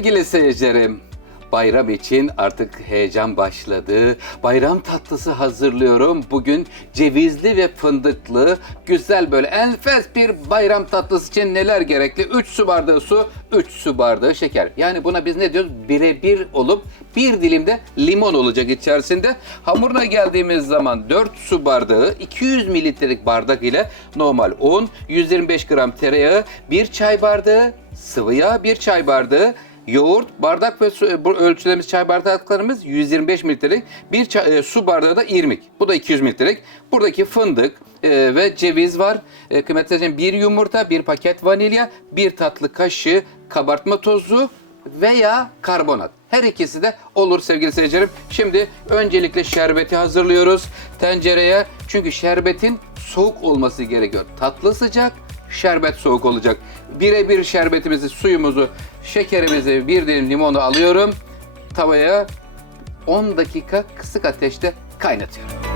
Sevgili seyircilerim, bayram için artık heyecan başladı. Bayram tatlısı hazırlıyorum. Bugün cevizli ve fındıklı, güzel böyle enfes bir bayram tatlısı için neler gerekli? 3 su bardağı su, 3 su bardağı şeker. Yani buna biz ne diyoruz? Birebir olup bir dilimde limon olacak içerisinde. Hamuruna geldiğimiz zaman 4 su bardağı, 200 mililitrelik bardak ile normal un, 125 gram tereyağı, 1 çay bardağı sıvı yağ, 1 çay bardağı Yoğurt, bardak ve su, bu ölçülerimiz çay bardaklarımız 125 mililitrelik. Bir çay- e, su bardağı da irmik. Bu da 200 mililitrelik. Buradaki fındık e, ve ceviz var. E, kıymetli seyircilerim, bir yumurta, bir paket vanilya, bir tatlı kaşığı kabartma tozu veya karbonat. Her ikisi de olur sevgili seyircilerim. Şimdi öncelikle şerbeti hazırlıyoruz tencereye. Çünkü şerbetin soğuk olması gerekiyor. Tatlı sıcak, şerbet soğuk olacak. Birebir şerbetimizi, suyumuzu, şekerimizi, bir dilim limonu alıyorum. Tavaya 10 dakika kısık ateşte kaynatıyorum.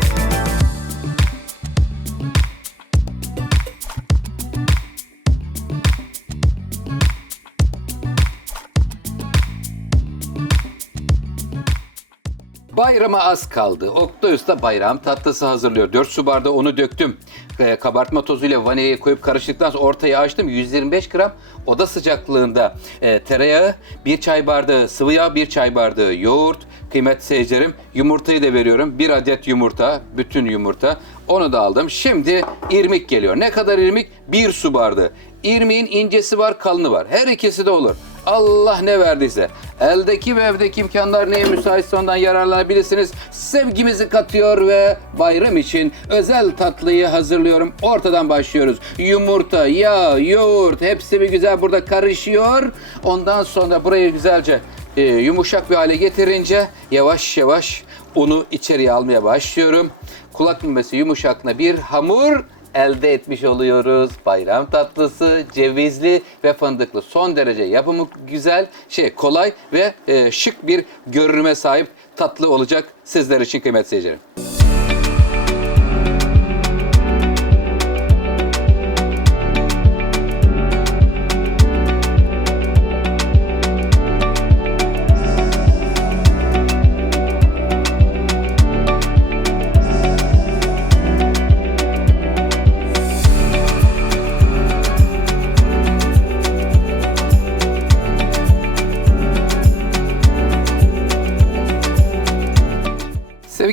Bayrama az kaldı. Oktay Usta bayram tatlısı hazırlıyor. 4 su bardağı onu döktüm. Ee, kabartma tozuyla vanilyayı koyup karıştıktan sonra ortaya açtım. 125 gram oda sıcaklığında e, tereyağı, 1 çay bardağı sıvı yağ, 1 çay bardağı yoğurt, kıymetli seyircilerim. Yumurtayı da veriyorum. 1 adet yumurta, bütün yumurta. Onu da aldım. Şimdi irmik geliyor. Ne kadar irmik? 1 su bardağı. İrmiğin incesi var, kalını var. Her ikisi de olur. Allah ne verdiyse. Eldeki ve evdeki imkanlar neye müsaitse ondan yararlanabilirsiniz. Sevgimizi katıyor ve bayram için özel tatlıyı hazırlıyorum. Ortadan başlıyoruz. Yumurta, yağ, yoğurt hepsi bir güzel burada karışıyor. Ondan sonra burayı güzelce e, yumuşak bir hale getirince yavaş yavaş unu içeriye almaya başlıyorum. Kulak memesi yumuşaklığına bir hamur elde etmiş oluyoruz. Bayram tatlısı, cevizli ve fındıklı. Son derece yapımı güzel, şey kolay ve e, şık bir görünüme sahip tatlı olacak sizler için kıymetli seyircilerim.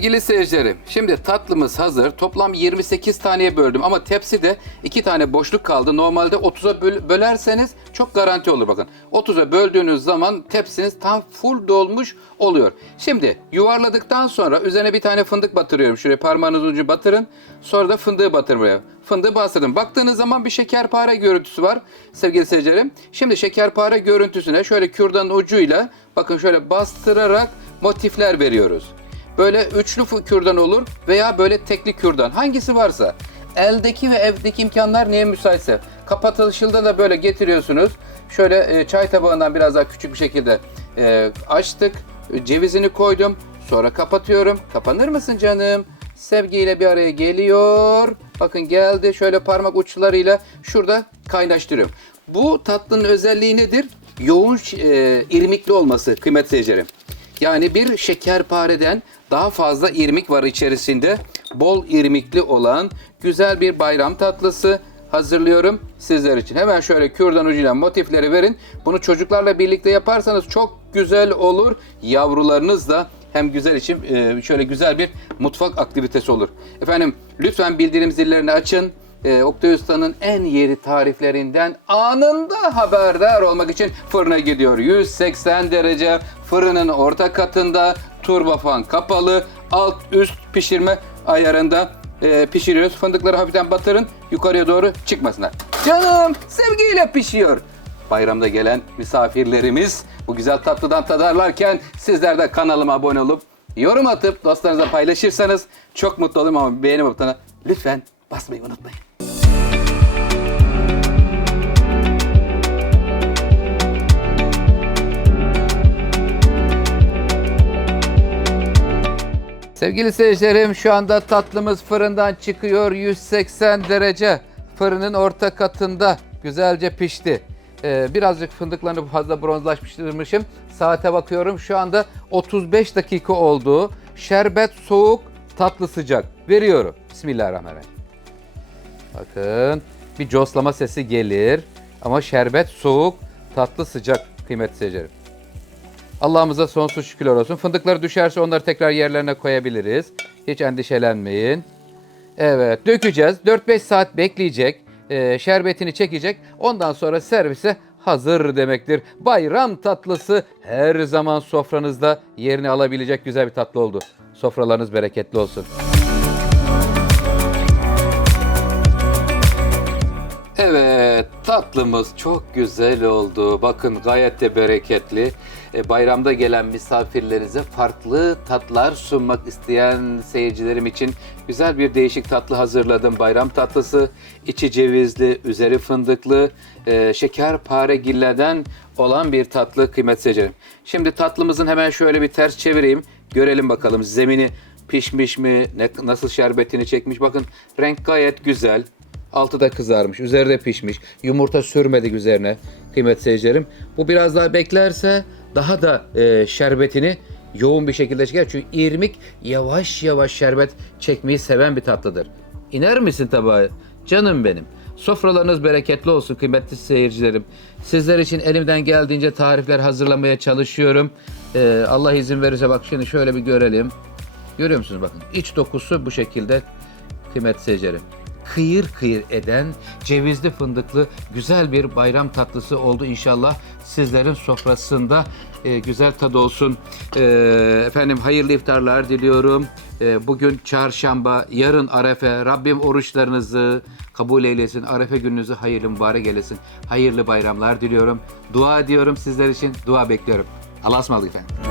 Sevgili seyircilerim, şimdi tatlımız hazır. Toplam 28 taneye böldüm ama tepside 2 tane boşluk kaldı. Normalde 30'a böl- bölerseniz çok garanti olur bakın. 30'a böldüğünüz zaman tepsiniz tam full dolmuş oluyor. Şimdi yuvarladıktan sonra üzerine bir tane fındık batırıyorum. Şuraya parmağınız ucu batırın. Sonra da fındığı batırın. Fındığı bastırdım. Baktığınız zaman bir şekerpare görüntüsü var sevgili seyircilerim. Şimdi şekerpare görüntüsüne şöyle kürdanın ucuyla bakın şöyle bastırarak motifler veriyoruz. Böyle üçlü kürdan olur veya böyle tekli kürdan. Hangisi varsa. Eldeki ve evdeki imkanlar neye müsaitse. Kapatılışında da böyle getiriyorsunuz. Şöyle e, çay tabağından biraz daha küçük bir şekilde e, açtık. Cevizini koydum. Sonra kapatıyorum. Kapanır mısın canım? Sevgiyle bir araya geliyor. Bakın geldi. Şöyle parmak uçlarıyla şurada kaynaştırıyorum. Bu tatlının özelliği nedir? Yoğun e, irmikli olması kıymetli seyircilerim. Yani bir şekerpareden daha fazla irmik var içerisinde. Bol irmikli olan güzel bir bayram tatlısı hazırlıyorum sizler için. Hemen şöyle kürdan ucuyla motifleri verin. Bunu çocuklarla birlikte yaparsanız çok güzel olur. Yavrularınız da hem güzel için e, şöyle güzel bir mutfak aktivitesi olur. Efendim lütfen bildirim zillerini açın. E, Oktay Usta'nın en yeri tariflerinden anında haberdar olmak için fırına gidiyor. 180 derece fırının orta katında turbofan kapalı alt üst pişirme ayarında e, pişiriyoruz. Fındıkları hafiften batırın yukarıya doğru çıkmasınlar. Canım sevgiyle pişiyor. Bayramda gelen misafirlerimiz bu güzel tatlıdan tadarlarken sizler de kanalıma abone olup yorum atıp dostlarınızla paylaşırsanız çok mutlu olurum ama beğeni butonuna lütfen basmayı unutmayın. Sevgili seyircilerim şu anda tatlımız fırından çıkıyor 180 derece fırının orta katında güzelce pişti. Ee, birazcık fındıklarını fazla bronzlaşmıştırmışım. Saate bakıyorum. Şu anda 35 dakika oldu. Şerbet soğuk, tatlı sıcak. Veriyorum. Bismillahirrahmanirrahim. Bakın bir coslama sesi gelir. Ama şerbet soğuk, tatlı sıcak kıymetli seyircilerim. Allah'ımıza sonsuz şükürler olsun. Fındıkları düşerse onları tekrar yerlerine koyabiliriz. Hiç endişelenmeyin. Evet dökeceğiz. 4-5 saat bekleyecek. Ee, şerbetini çekecek. Ondan sonra servise hazır demektir. Bayram tatlısı her zaman sofranızda yerini alabilecek güzel bir tatlı oldu. Sofralarınız bereketli olsun. Tatlımız çok güzel oldu. Bakın gayet de bereketli. E, bayramda gelen misafirlerinize farklı tatlar sunmak isteyen seyircilerim için güzel bir değişik tatlı hazırladım. Bayram tatlısı, içi cevizli, üzeri fındıklı, e, şekerparegilleden olan bir tatlı kıymet seyircilerim. Şimdi tatlımızın hemen şöyle bir ters çevireyim. Görelim bakalım zemini pişmiş mi, nasıl şerbetini çekmiş. Bakın renk gayet güzel. Altı da kızarmış, üzeri de pişmiş. Yumurta sürmedik üzerine kıymet seyircilerim. Bu biraz daha beklerse daha da e, şerbetini yoğun bir şekilde çeker. Çünkü irmik yavaş yavaş şerbet çekmeyi seven bir tatlıdır. İner misin tabağa? Canım benim. Sofralarınız bereketli olsun kıymetli seyircilerim. Sizler için elimden geldiğince tarifler hazırlamaya çalışıyorum. E, Allah izin verirse bak şimdi şöyle bir görelim. Görüyor musunuz bakın iç dokusu bu şekilde kıymetli seyircilerim. Kıyır kıyır eden cevizli fındıklı güzel bir bayram tatlısı oldu inşallah sizlerin sofrasında e, güzel tadı olsun. E, efendim hayırlı iftarlar diliyorum. E, bugün çarşamba, yarın arefe. Rabbim oruçlarınızı kabul eylesin. Arefe gününüzü hayırlı mübarek eylesin. Hayırlı bayramlar diliyorum. Dua ediyorum sizler için. Dua bekliyorum. Allah'a ısmarladık efendim.